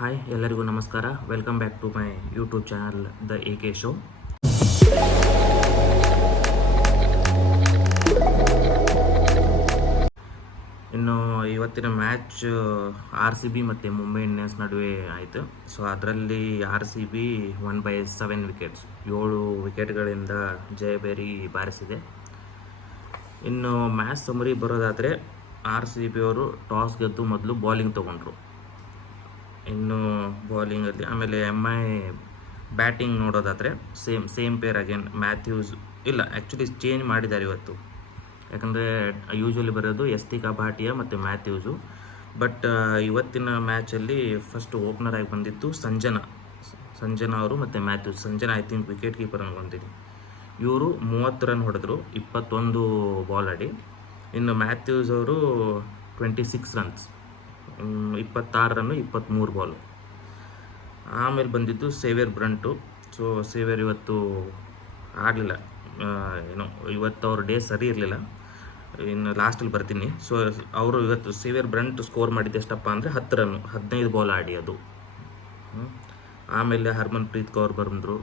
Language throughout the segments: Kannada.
ಹಾಯ್ ಎಲ್ಲರಿಗೂ ನಮಸ್ಕಾರ. Welcome back to my YouTube channel the AK show. ಇನ್ನು ಇವತ್ತಿನ ಮ್ಯಾಚ್ RCB ಮತ್ತು ಮುಂಬೈ ಇಂಡಿಯನ್ಸ್ ನಡುವೆ ಆಯಿತು. ಸೊ ಅದರಲ್ಲಿ RCB 1/7 ವಿಕೆಟ್ಸ್ 7 ವಿಕೆಟ್ಗಳಿಂದ ಜಯಬೇರಿ ಬಾರಿಸಿದೆ. ಇನ್ನು ಮ್ಯಾಚ್ ಸಮರಿ ಬರೋದಾದರೆ RCB ಅವರು ಟಾಸ್ ಗೆದ್ದು ಮೊದಲು ಬಾಲಿಂಗ್ ತೊಗೊಂಡ್ರು. ಇನ್ನು ಬಾಲಿಂಗಲ್ಲಿ ಆಮೇಲೆ MI ಬ್ಯಾಟಿಂಗ್ ನೋಡೋದಾದರೆ ಸೇಮ್ ಪೇರ್ ಅಗೇನ್ ಮ್ಯಾಥ್ಯೂಸ್ ಇಲ್ಲ, ಆ್ಯಕ್ಚುಲಿ ಚೇಂಜ್ ಮಾಡಿದ್ದಾರೆ ಇವತ್ತು. ಯಾಕಂದರೆ ಯೂಶ್ವಲಿ ಬರೋದು ಯಸ್ತಿಕಾ ಭಾಟಿಯಾ ಮತ್ತು ಮ್ಯಾಥ್ಯೂಸು. ಬಟ್ ಇವತ್ತಿನ ಮ್ಯಾಚಲ್ಲಿ ಫಸ್ಟ್ ಓಪನರ್ ಆಗಿ ಬಂದಿತ್ತು ಸಂಜನಾ ಅವರು ಮತ್ತು Mathews. Sanjana I think wicket keeper ಅನ್ಕೊಂತೀನಿ. ಇವರು 30 ರನ್ ಹೊಡೆದ್ರು 21 ಬಾಲ್ ಆಡಿ. ಇನ್ನು ಮ್ಯಾಥ್ಯೂಸ್ ಅವರು 26 ರನ್ಸ್ 26 ರನ್ನು 23 ಬಾಲು. ಆಮೇಲೆ ಬಂದಿದ್ದು ಸೇವಿಯರ್ ಬ್ರಂಟು. ಸೊ ಸೇವಿಯರ್ ಇವತ್ತು ಆಗಲಿಲ್ಲ, ಏನೋ ಇವತ್ತು ಅವ್ರ ಡೇ ಸರಿ ಇರಲಿಲ್ಲ. ಇನ್ನು ಲಾಸ್ಟಲ್ಲಿ ಬರ್ತೀನಿ. ಸೊ ಅವರು ಇವತ್ತು ಸೇವಿಯರ್ ಬ್ರಂಟ್ ಸ್ಕೋರ್ ಮಾಡಿದ್ದು ಎಷ್ಟಪ್ಪ ಅಂದರೆ 10 ರನ್ನು 15 ಬಾಲ್ ಆಡಿ ಅದು. ಆಮೇಲೆ ಹರ್ಮನ್ಪ್ರೀತ್ ಕೌರ್ ಬಂದರು.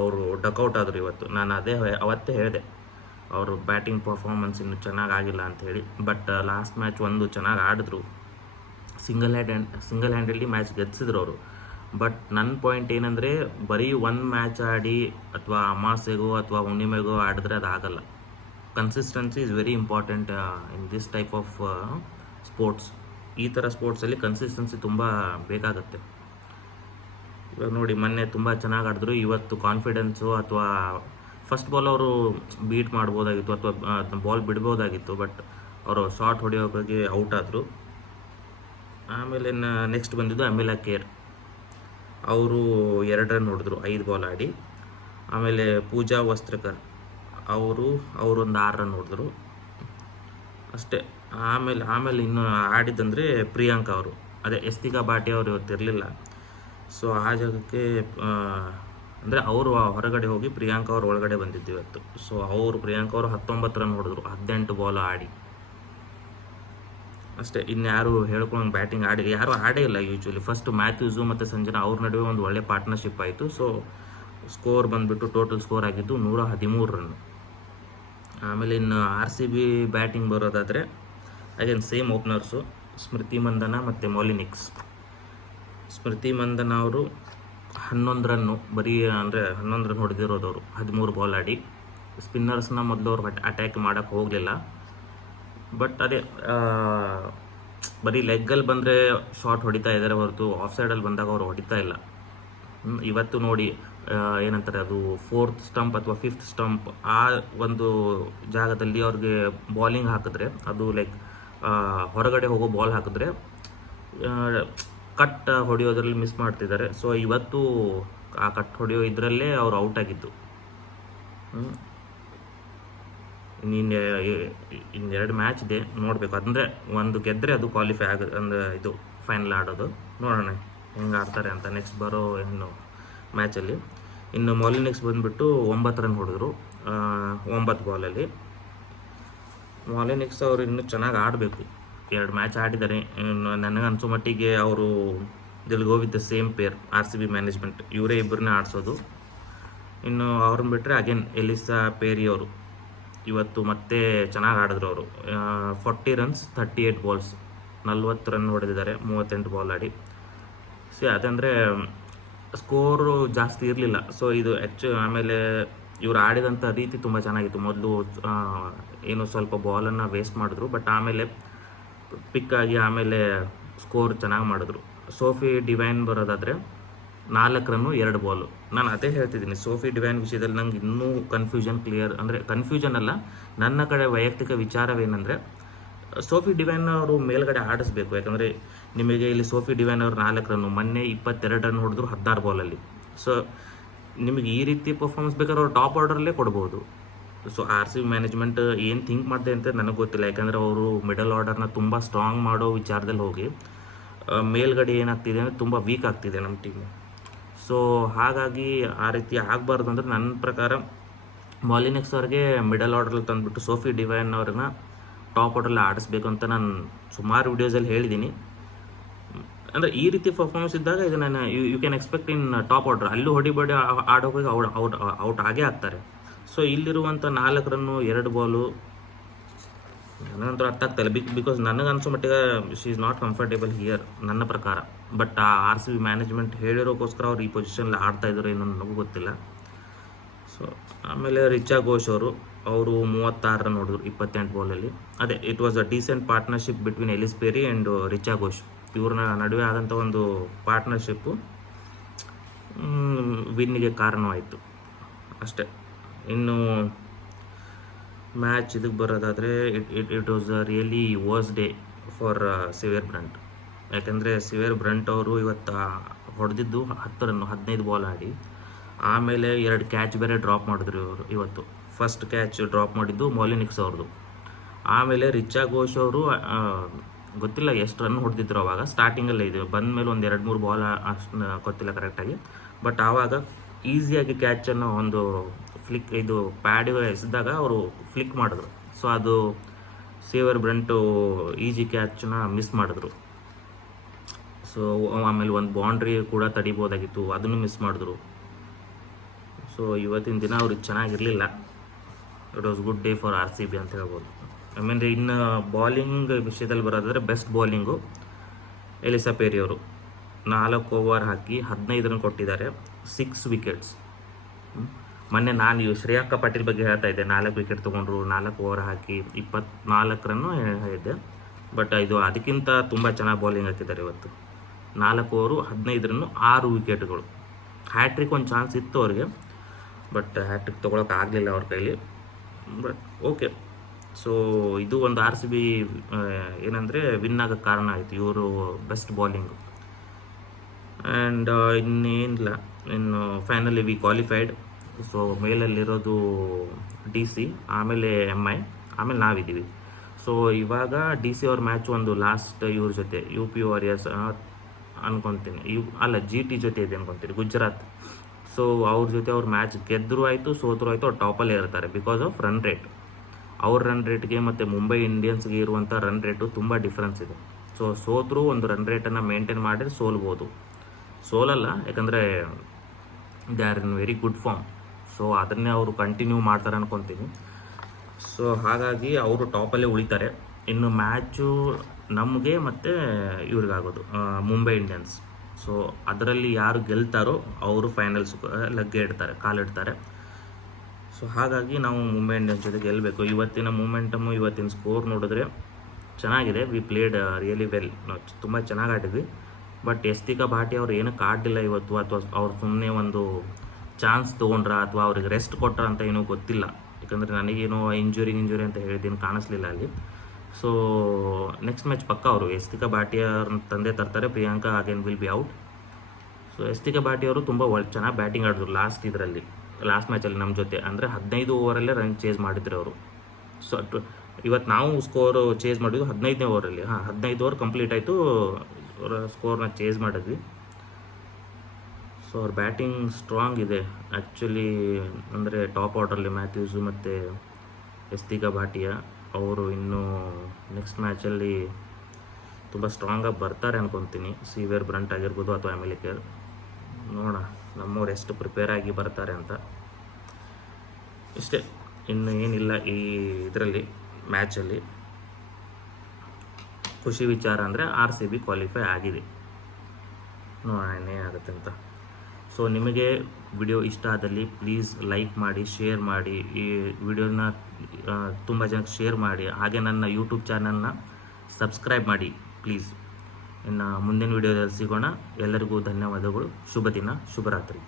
ಅವರು ಡಕ್ಔಟ್ ಆದರು ಇವತ್ತು. ನಾನು ಅವತ್ತೇ ಹೇಳಿದೆ ಅವರು ಬ್ಯಾಟಿಂಗ್ ಪರ್ಫಾರ್ಮೆನ್ಸ್ ಇನ್ನೂ ಚೆನ್ನಾಗಿ ಆಗಿಲ್ಲ ಅಂಥೇಳಿ. ಬಟ್ ಲಾಸ್ಟ್ ಮ್ಯಾಚ್ ಒಂದು ಚೆನ್ನಾಗಿ ಆಡಿದ್ರು, ಸಿಂಗಲ್ ಹ್ಯಾಂಡಲ್ಲಿ ಮ್ಯಾಚ್ ಗೆದ್ಸಿದ್ರು ಅವರು. ಬಟ್ ನನ್ನ ಪಾಯಿಂಟ್ ಏನಂದರೆ, ಬರೀ ಒಂದು ಮ್ಯಾಚ್ ಆಡಿ ಅಥವಾ ಅಮಾಸೆಗೋ ಅಥವಾ ಹುಣ್ಣಿಮೆಗೋ ಆಡಿದ್ರೆ ಅದಾಗಲ್ಲ. Consistency is very important in this type of sports. ಈ ಥರ ಸ್ಪೋರ್ಟ್ಸಲ್ಲಿ ಕನ್ಸಿಸ್ಟೆನ್ಸಿ ತುಂಬ ಬೇಕಾಗತ್ತೆ. ಇವಾಗ ನೋಡಿ, ಮೊನ್ನೆ ತುಂಬ ಚೆನ್ನಾಗಿ ಆಡಿದ್ರು. ಇವತ್ತು ಕಾನ್ಫಿಡೆನ್ಸು ಅಥವಾ ಫಸ್ಟ್ ಬಾಲ್ ಅವರು ಬೀಟ್ ಮಾಡ್ಬೋದಾಗಿತ್ತು ಅಥವಾ ಬಾಲ್ ಬಿಡ್ಬೋದಾಗಿತ್ತು. ಬಟ್ ಅವರು ಶಾರ್ಟ್ ಹೊಡೆಯೋಕ್ಕೆ ಔಟ್ ಆದರು. ಆಮೇಲೆ ನೆಕ್ಸ್ಟ್ ಬಂದಿದ್ದು ಅಮಿಲಾ ಕೇರ್. ಅವರು 2 ರನ್ ಹೊಡೆದ್ರು 5 ಬಾಲ್ ಆಡಿ. ಆಮೇಲೆ ಪೂಜಾ ವಸ್ತ್ರಕರ್ ಅವರು ಒಂದು 6 ರನ್ ಹೊಡೆದ್ರು ಅಷ್ಟೇ. ಆಮೇಲೆ ಇನ್ನು ಆಡಿದ್ದಂದರೆ ಪ್ರಿಯಾಂಕಾ ಅವರು, ಅದೇ ಯಸ್ತಿಕಾ ಭಾಟಿಯಾ ಅವರು ಇವತ್ತು ಇರಲಿಲ್ಲ. ಸೊ ಆ ಜಾಗಕ್ಕೆ ಅಂದರೆ ಅವರು ಹೊರಗಡೆ ಹೋಗಿ ಪ್ರಿಯಾಂಕಾ ಅವರು ಒಳಗಡೆ ಬಂದಿದ್ದು ಇವತ್ತು. ಸೊ ಪ್ರಿಯಾಂಕಾ ಅವರು 19 ರನ್ ಹೊಡೆದ್ರು 18 ಬಾಲ್ ಆಡಿ ಅಷ್ಟೇ. ಇನ್ಯಾರು ಹೇಳ್ಕೊಂಡು ಬ್ಯಾಟಿಂಗ್ ಯಾರೂ ಆಡೇ ಇಲ್ಲ ಯೂಶ್ವಲಿ. ಫಸ್ಟ್ ಮ್ಯಾಥ್ಯೂಸು ಮತ್ತು ಸಂಜನಾ ಅವ್ರ ನಡುವೆ ಒಂದು ಒಳ್ಳೆ ಪಾರ್ಟ್ನರ್ಶಿಪ್ ಆಯಿತು. ಸೊ ಸ್ಕೋರ್ ಬಂದುಬಿಟ್ಟು ಟೋಟಲ್ ಸ್ಕೋರ್ ಆಗಿದ್ದು 113 ರನ್ನು. ಆಮೇಲೆ ಇನ್ನು RCB ಬ್ಯಾಟಿಂಗ್ ಬರೋದಾದರೆ ಅಗೇನ್ ಸೇಮ್ ಓಪನರ್ಸು ಸ್ಮೃತಿ ಮಂದನ ಮತ್ತು ಮೊಲಿನಿಕ್ಸ್. ಸ್ಮೃತಿ ಮಂದನ ಅವರು 11 ರನ್ನು ಬರೀ, ಅಂದರೆ 11 ರನ್ ಹೊಡೆದಿರೋದು ಅವರು 13 ಬಾಲ್ ಆಡಿ. ಸ್ಪಿನ್ನರ್ಸ್ನ ಮೊದಲು ಅವ್ರು ಅಟ್ಯಾಕ್ ಮಾಡೋಕ್ಕೆ ಹೋಗಲಿಲ್ಲ. ಬಟ್ ಅದೇ ಬರೀ ಲೆಗ್ಗಲ್ಲಿ ಬಂದರೆ ಶಾರ್ಟ್ ಹೊಡಿತಾ ಇದ್ದಾರೆ ಹೊರತು ಆಫ್ ಸೈಡಲ್ಲಿ ಬಂದಾಗ ಅವರು ಹೊಡಿತಾ ಇಲ್ಲ. ಇವತ್ತು ನೋಡಿ, ಏನಂತಾರೆ ಅದು 4th ಸ್ಟಂಪ್ ಅಥವಾ 5th ಸ್ಟಂಪ್, ಆ ಒಂದು ಜಾಗದಲ್ಲಿ ಅವ್ರಿಗೆ ಬಾಲಿಂಗ್ ಹಾಕಿದ್ರೆ ಅದು ಲೈಕ್ ಹೊರಗಡೆ ಹೋಗೋ ಬಾಲ್ ಹಾಕಿದ್ರೆ ಕಟ್ ಹೊಡೆಯೋದ್ರಲ್ಲಿ ಮಿಸ್ ಮಾಡ್ತಿದ್ದಾರೆ. ಸೊ ಇವತ್ತು ಆ ಕಟ್ ಹೊಡೆಯೋ ಇದರಲ್ಲೇ ಅವರು ಔಟ್ ಆಗಿದ್ದು. ಇನ್ನೆರಡು ಮ್ಯಾಚ್ ಇದೆ, ನೋಡಬೇಕು. ಅಂದರೆ ಒಂದು ಗೆದ್ದರೆ ಅದು ಕ್ವಾಲಿಫೈ ಅಂದರೆ ಇದು ಫೈನಲ್ ಆಡೋದು. ನೋಡೋಣ ಹೆಂಗೆ ಆಡ್ತಾರೆ ಅಂತ ನೆಕ್ಸ್ಟ್ ಬರೋ ಮ್ಯಾಚಲ್ಲಿ. ಇನ್ನು ಮೊಲಿನಿಕ್ಸ್ ಬಂದುಬಿಟ್ಟು 9 ರನ್ ಹೊಡೆದ್ರು 9 ಬಾಲಲ್ಲಿ. ಮೊಲಿನಿಕ್ಸ್ ಅವರು ಇನ್ನೂ ಚೆನ್ನಾಗಿ ಆಡಬೇಕು. 2 ಮ್ಯಾಚ್ ಆಡಿದ್ದಾರೆ. ನನಗೆ ಅನಿಸೋ ಮಟ್ಟಿಗೆ ಅವರು they'll go with the same pair RCB management, ಇವರೇ ಇಬ್ಬರನ್ನೇ ಆಡಿಸೋದು. ಇನ್ನು ಅವ್ರನ್ನ ಬಿಟ್ಟರೆ ಅಗೇನ್ ಎಲಿಸಾ ಪೇರಿ ಅವರು ಇವತ್ತು ಮತ್ತೆ ಚೆನ್ನಾಗಿ ಆಡಿದ್ರು. ಅವರು 40 ರನ್ಸ್ 38 ಬಾಲ್ಸ್ 40 ರನ್ ಹೊಡೆದಿದ್ದಾರೆ 38 ಬಾಲ್ ಆಡಿ. ಅದಂದರೆ ಸ್ಕೋರು ಜಾಸ್ತಿ ಇರಲಿಲ್ಲ. ಸೊ ಇದು ಆಮೇಲೆ ಇವರು ಆಡಿದಂಥ ರೀತಿ ತುಂಬ ಚೆನ್ನಾಗಿತ್ತು. ಮೊದಲು ಏನು ಸ್ವಲ್ಪ ಬಾಲನ್ನು ವೇಸ್ಟ್ ಮಾಡಿದ್ರು, ಬಟ್ ಆಮೇಲೆ ಪಿಕ್ಕಾಗಿ ಆಮೇಲೆ ಸ್ಕೋರ್ ಚೆನ್ನಾಗಿ ಮಾಡಿದ್ರು. ಸೋಫಿ ಡಿವೈನ್ ಬರೋದಾದರೆ 4 ರನ್ನು 2 ಬಾಲು. ನಾನು ಅದೇ ಹೇಳ್ತಿದ್ದೀನಿ, ಸೋಫಿ ಡಿವೈನ್ ವಿಷಯದಲ್ಲಿ ನಂಗೆ ಇನ್ನೂ ಕನ್ಫ್ಯೂಷನ್ ಅಲ್ಲ, ನನ್ನ ಕಡೆ ವೈಯಕ್ತಿಕ ವಿಚಾರವೇನೆಂದರೆ, ಸೋಫಿ ಡಿವೈನ್ ಅವರು ಮೇಲ್ಗಡೆ ಆಡಿಸ್ಬೇಕು. ಯಾಕಂದರೆ ನಿಮಗೆ ಇಲ್ಲಿ ಸೋಫಿ ಡಿವೈನ್ ಅವರು 4 ರನ್ನು, ಮೊನ್ನೆ 22 ರನ್ ಹೊಡೆದ್ರು 16 ಬಾಲಲ್ಲಿ. ಸೊ ನಿಮಗೆ ಈ ರೀತಿ ಪರ್ಫಾರ್ಮೆನ್ಸ್ ಬೇಕಾದ್ರೆ ಅವರು ಟಾಪ್ ಆರ್ಡರಲ್ಲೇ ಕೊಡ್ಬೋದು. ಸೊ RCB ಮ್ಯಾನೇಜ್ಮೆಂಟ್ ಏನು ಥಿಂಕ್ ಮಾಡಿದೆ ಅಂತ ನನಗೆ ಗೊತ್ತಿಲ್ಲ. ಯಾಕಂದರೆ ಅವರು ಮಿಡಲ್ ಆರ್ಡರ್ನ ತುಂಬ ಸ್ಟ್ರಾಂಗ್ ಮಾಡೋ ವಿಚಾರದಲ್ಲಿ ಹೋಗಿ ಮೇಲ್ಗಡೆ ಏನಾಗ್ತಿದೆ ಅಂದರೆ ತುಂಬ ವೀಕ್ ಆಗ್ತಿದೆ ನಮ್ಮ ಟೀಮು. ಸೊ ಹಾಗಾಗಿ ಆ ರೀತಿ ಆಗಬಾರ್ದು ಅಂದರೆ ನನ್ನ ಪ್ರಕಾರ ಮೊಲಿನಿಕ್ಸ್ ಅವ್ರಿಗೆ ಮಿಡಲ್ ಆರ್ಡ್ರಲ್ಲಿ ತಂದುಬಿಟ್ಟು ಸೋಫಿ ಡಿವೈನ್ ಅವ್ರನ್ನ ಟಾಪ್ ಆರ್ಡ್ರಲ್ಲಿ ಆಡಿಸ್ಬೇಕು ಅಂತ ನಾನು ಸುಮಾರು ವೀಡಿಯೋಸಲ್ಲಿ ಹೇಳಿದ್ದೀನಿ. ಅಂದರೆ ಈ ರೀತಿ ಪರ್ಫಾರ್ಮೆನ್ಸ್ ಇದ್ದಾಗ ಇದನ್ನು you can expect in top order. ಅಲ್ಲೂ ಹೊಡಿಬೇಡಿ ಆಡೋಕೆ ಔಟ್ ಆಗೇ ಆಗ್ತಾರೆ. ಸೊ ಇಲ್ಲಿರುವಂಥ 4 ರನ್ನು 2 ಬಾಲು ನನಗಂತೂ ಅರ್ಥ ಆಗ್ತಾಯಿಲ್ಲ. ಬಿಕಾಸ್ ನನಗನ್ಸೋ ಮಟ್ಟಿಗೆ she is not comfortable here ನನ್ನ ಪ್ರಕಾರ. ಬಟ್ ಆ RCB ಮ್ಯಾನೇಜ್ಮೆಂಟ್ ಹೇಳಿರೋಕ್ಕೋಸ್ಕರ ಅವ್ರು ಈ ಪೊಸಿಷನಲ್ಲಿ ಆಡ್ತಾ ಇದ್ರು ಏನೋ ನನಗೂ ಗೊತ್ತಿಲ್ಲ. ಸೊ ಆಮೇಲೆ ರಿಚಾ ಘೋಷ್ ಅವರು 36 ರನ್ ಹೊಡೆದ್ರು 28 ಬಾಲಲ್ಲಿ. ಅದೇ it was a decent partnership between ಎಲಿಸ್ peri and Richa Ghosh. ಇವ್ರನ್ನ ನಡುವೆ ಆದಂಥ ಒಂದು ಪಾರ್ಟ್ನರ್ಶಿಪ್ಪು ವಿನ್ನಿಗೆ ಕಾರಣವಾಯಿತು ಅಷ್ಟೇ. ಇನ್ನು ಮ್ಯಾಚ್ ಇದಕ್ಕೆ ಬರೋದಾದರೆ it was a really worse day for severe brunt. ಯಾಕೆಂದರೆ ಸಿವಿಯರ್ ಬ್ರಂಟ್ ಅವರು ಇವತ್ತು ಹೊಡೆದಿದ್ದು 10 ರನ್ನು 15 ಬಾಲ್ ಆಡಿ. ಆಮೇಲೆ 2 ಕ್ಯಾಚ್ ಬೇರೆ ಡ್ರಾಪ್ ಮಾಡಿದ್ರು ಇವರು ಇವತ್ತು. ಫಸ್ಟ್ ಕ್ಯಾಚ್ ಡ್ರಾಪ್ ಮಾಡಿದ್ದು ಮೊಲಿನಿಕ್ಸ್ ಅವ್ರದ್ದು. ಆಮೇಲೆ ರಿಚಾ ಘೋಷ್ ಅವರು ಗೊತ್ತಿಲ್ಲ ಎಷ್ಟು ರನ್ ಹೊಡೆದಿದ್ರು ಅವಾಗ. ಸ್ಟಾರ್ಟಿಂಗಲ್ಲೇ ಇದು ಬಂದ ಮೇಲೆ ಒಂದು 2-3 ಬಾಲ್ ಅಷ್ಟು ಗೊತ್ತಿಲ್ಲ ಕರೆಕ್ಟಾಗಿ. ಬಟ್ ಆವಾಗ ಈಸಿಯಾಗಿ ಕ್ಯಾಚನ್ನು ಒಂದು ಫ್ಲಿಕ್ ಇದು ಪ್ಯಾಡಿಗೆ ಎಸೆದಾಗ ಅವರು ಫ್ಲಿಕ್ ಮಾಡಿದ್ರು. ಸೊ ಅದು ಸಿವಿಯರ್ ಬ್ರಂಟು ಈಜಿ ಕ್ಯಾಚನ್ನ ಮಿಸ್ ಮಾಡಿದ್ರು. ಸೊ ಆಮೇಲೆ ಒಂದು ಬೌಂಡ್ರಿ ಕೂಡ ತಡಿಬೋದಾಗಿತ್ತು, ಅದನ್ನು ಮಿಸ್ ಮಾಡಿದ್ರು. ಸೊ ಇವತ್ತಿನ ದಿನ ಅವ್ರಿಗೆ ಚೆನ್ನಾಗಿರಲಿಲ್ಲ. It was good day for RCB ಅಂತ ಹೇಳ್ಬೋದು. ಆಮೇಲೆ ಇನ್ನು ಬಾಲಿಂಗ್ ವಿಷಯದಲ್ಲಿ ಬರೋದಾದರೆ ಬೆಸ್ಟ್ ಬಾಲಿಂಗು ಎಲಿಸಾ ಪೆರಿ ಅವರು 4 ಓವರ್ ಹಾಕಿ 15 ರನ್ ಕೊಟ್ಟಿದ್ದಾರೆ, 6 ವಿಕೆಟ್ಸ್. ಮೊನ್ನೆ ನಾನು ಶ್ರೇಯಾಂಕ ಪಾಟೀಲ್ ಬಗ್ಗೆ ಹೇಳ್ತಾ ಇದ್ದೆ, 4 ವಿಕೆಟ್ ತೊಗೊಂಡ್ರು, 4 ಓವರ್ ಹಾಕಿ 24 ರನ್ನು ಹೇಳಿದ್ದೆ. ಬಟ್ ಇದು ಅದಕ್ಕಿಂತ ತುಂಬ ಚೆನ್ನಾಗಿ ಬಾಲಿಂಗ್ ಹಾಕಿದ್ದಾರೆ ಇವತ್ತು. 4 ಓವರು 15 ರನ್ನು 6 ವಿಕೆಟ್ಗಳು. ಹ್ಯಾಟ್ರಿಕ್ ಒಂದು ಚಾನ್ಸ್ ಇತ್ತು ಅವ್ರಿಗೆ, ಬಟ್ ಹ್ಯಾಟ್ರಿಕ್ ತೊಗೊಳಕ್ಕೆ ಆಗಲಿಲ್ಲ ಅವ್ರ ಕೈಲಿ. But okay. ಸೊ ಇದು ಒಂದು RCB ಏನಂದರೆ ವಿನ್ ಆಗೋಕ್ಕೆ ಕಾರಣ ಆಯಿತು, ಇವರು ಬೆಸ್ಟ್ ಬಾಲಿಂಗು. ಆ್ಯಂಡ್ ಇನ್ನೇನಿಲ್ಲ, ಇನ್ನು ಫೈನಲಿ ವಿ ಕ್ವಾಲಿಫೈಡ್. ಸೊ ಮೇಲಲ್ಲಿರೋದು DC, ಆಮೇಲೆ MI, ಆಮೇಲೆ ನಾವಿದ್ದೀವಿ. ಸೊ ಇವಾಗ DC ಅವ್ರ ಮ್ಯಾಚ್ ಒಂದು ಲಾಸ್ಟ್ ಇವ್ರ ಜೊತೆ UP ವಾರಿಯರ್ಸ್ ಅನ್ಕೊತೀನಿ, GT ಜೊತೆ ಇದೆ ಅನ್ಕೊತೀನಿ, ಗುಜರಾತ್. ಸೊ ಅವ್ರ ಜೊತೆ ಅವ್ರ ಮ್ಯಾಚ್ ಗೆದ್ದರೂ ಆಯಿತು ಸೋತರೂ ಆಯಿತು, ಅವ್ರು ಟಾಪಲ್ಲೇ ಇರ್ತಾರೆ ಬಿಕಾಸ್ ಆಫ್ ರನ್ ರೇಟ್. ಅವ್ರ ರನ್ ರೇಟ್ಗೆ ಮತ್ತು ಮುಂಬೈ ಇಂಡಿಯನ್ಸ್ಗೆ ಇರುವಂಥ ರನ್ ರೇಟು ತುಂಬ ಡಿಫ್ರೆನ್ಸ್ ಇದೆ. ಸೊ ಸೋತರೂ ಒಂದು ರನ್ ರೇಟನ್ನು ಮೇಂಟೈನ್ ಮಾಡಿದ್ರೆ ಸೋಲ್ಬೋದು, ಸೋಲಲ್ಲ, ಯಾಕಂದರೆ they are in very good form. So ಅದನ್ನೇ ಅವರು ಕಂಟಿನ್ಯೂ ಮಾಡ್ತಾರೆ ಅನ್ಕೊತೀನಿ. ಸೊ ಹಾಗಾಗಿ ಅವರು ಟಾಪಲ್ಲೇ ಉಳಿತಾರೆ. ಇನ್ನು ಮ್ಯಾಚು ನಮಗೆ ಮತ್ತು ಇವ್ರಿಗಾಗೋದು ಮುಂಬೈ ಇಂಡಿಯನ್ಸ್. ಸೊ ಅದರಲ್ಲಿ ಯಾರು ಗೆಲ್ತಾರೋ ಅವರು ಫೈನಲ್ಸ್ ಲಗ್ಗೆ ಇಡ್ತಾರೆ, ಕಾಲಿಡ್ತಾರೆ. ಸೊ ಹಾಗಾಗಿ ನಾವು ಮುಂಬೈ ಇಂಡಿಯನ್ಸ್ ಜೊತೆ ಗೆಲ್ಲಬೇಕು. ಇವತ್ತಿನ ಮೂಮೆಂಟಮು, ಇವತ್ತಿನ ಸ್ಕೋರ್ ನೋಡಿದ್ರೆ ಚೆನ್ನಾಗಿದೆ. ವಿ ಪ್ಲೇಡ್ ರಿಯಲಿ ವೆಲ್, ನಾವು ತುಂಬ ಚೆನ್ನಾಗಿ ಆಡಿದ್ವಿ. ಬಟ್ ಯಸ್ತಿಕಾ ಭಾಟಿ ಅವ್ರು ಏನಕ್ಕೆ ಆಡಲಿಲ್ಲ ಇವತ್ತು, ಅಥವಾ ಅವ್ರು ಸುಮ್ಮನೆ ಒಂದು ಚಾನ್ಸ್ ತೊಗೊಂಡ್ರ ಅಥವಾ ಅವ್ರಿಗೆ ರೆಸ್ಟ್ ಕೊಟ್ರ ಅಂತ ಏನೂ ಗೊತ್ತಿಲ್ಲ. ಯಾಕಂದರೆ ನನಗೇನೋ ಇಂಜುರಿ ಅಂತ ಹೇಳಿದ್ದೇನು ಕಾಣಿಸ್ಲಿಲ್ಲ ಅಲ್ಲಿ. ಸೊ ನೆಕ್ಸ್ಟ್ ಮ್ಯಾಚ್ ಪಕ್ಕ ಅವರು ಯಸ್ತಿಕಾ ಭಾಟಿ ಅವ್ರನ್ನ ತಂದೆ ತರ್ತಾರೆ, Priyanka again will be out. So Yastika Bhati ಅವರು ತುಂಬ ಚೆನ್ನಾಗಿ ಬ್ಯಾಟಿಂಗ್ ಆಡಿದ್ರು ಲಾಸ್ಟ್ ಮ್ಯಾಚಲ್ಲಿ ನಮ್ಮ ಜೊತೆ. ಅಂದರೆ 15 ಓವರಲ್ಲೇ ರನ್ ಚೇಸ್ ಮಾಡಿದ್ರು ಅವರು. ಸೊ ಇವತ್ತು ನಾವು ಸ್ಕೋರು ಚೇಸ್ ಮಾಡಿದ್ದು 15ನೇ ಓವರಲ್ಲಿ. 15 ಓವರ್ ಕಂಪ್ಲೀಟ್ ಆಯಿತು, ಸ್ಕೋರ್ನ ಚೇಸ್ ಮಾಡಿದ್ವಿ. ಸೊ ಅವ್ರ ಬ್ಯಾಟಿಂಗ್ ಸ್ಟ್ರಾಂಗ್ ಇದೆ ಆ್ಯಕ್ಚುಲಿ. ಅಂದರೆ ಟಾಪ್ ಆರ್ಡ್ರಲ್ಲಿ ಮ್ಯಾಥ್ಯೂಸು ಮತ್ತು ಯಸ್ತಿಕಾ ಭಾಟಿಯಾ ಅವರು ಇನ್ನೂ ನೆಕ್ಸ್ಟ್ ಮ್ಯಾಚಲ್ಲಿ ತುಂಬ ಸ್ಟ್ರಾಂಗಾಗಿ ಬರ್ತಾರೆ ಅನ್ಕೊತೀನಿ. ಸಿವಿಯರ್ ಬ್ರಂಟ್ ಆಗಿರ್ಬೋದು ಅಥವಾ ಅಮೆಲಿಕರ್, ನೋಡೋಣ ನಮ್ಮವ್ರು ಎಷ್ಟು ಪ್ರಿಪೇರ್ ಆಗಿ ಬರ್ತಾರೆ ಅಂತ. ಇಷ್ಟೇ, ಇನ್ನು ಏನಿಲ್ಲ ಈ ಇದರಲ್ಲಿ ಮ್ಯಾಚಲ್ಲಿ. ಖುಷಿ ವಿಚಾರ ಅಂದರೆ RCB ಕ್ವಾಲಿಫೈ ಆಗಿದೆ, ನೋಡೋಣ ಏನಾಗುತ್ತೆ ಅಂತ. ಸೊ ನಿಮಗೆ ವಿಡಿಯೋ ಇಷ್ಟ ಆದಲ್ಲಿ ಪ್ಲೀಸ್ ಲೈಕ್ ಮಾಡಿ, ಶೇರ್ ಮಾಡಿ, ಈ ವಿಡಿಯೋನ ತುಂಬ ಜನಕ್ಕೆ ಶೇರ್ ಮಾಡಿ. ಹಾಗೆ ನನ್ನ ಯೂಟ್ಯೂಬ್ ಚಾನಲ್ನ ಸಬ್ಸ್ಕ್ರೈಬ್ ಮಾಡಿ ಪ್ಲೀಸ್. ಇನ್ನು ಮುಂದಿನ ವಿಡಿಯೋದಲ್ಲಿ ಸಿಗೋಣ. ಎಲ್ಲರಿಗೂ ಧನ್ಯವಾದಗಳು. ಶುಭ ದಿನ, ಶುಭರಾತ್ರಿ.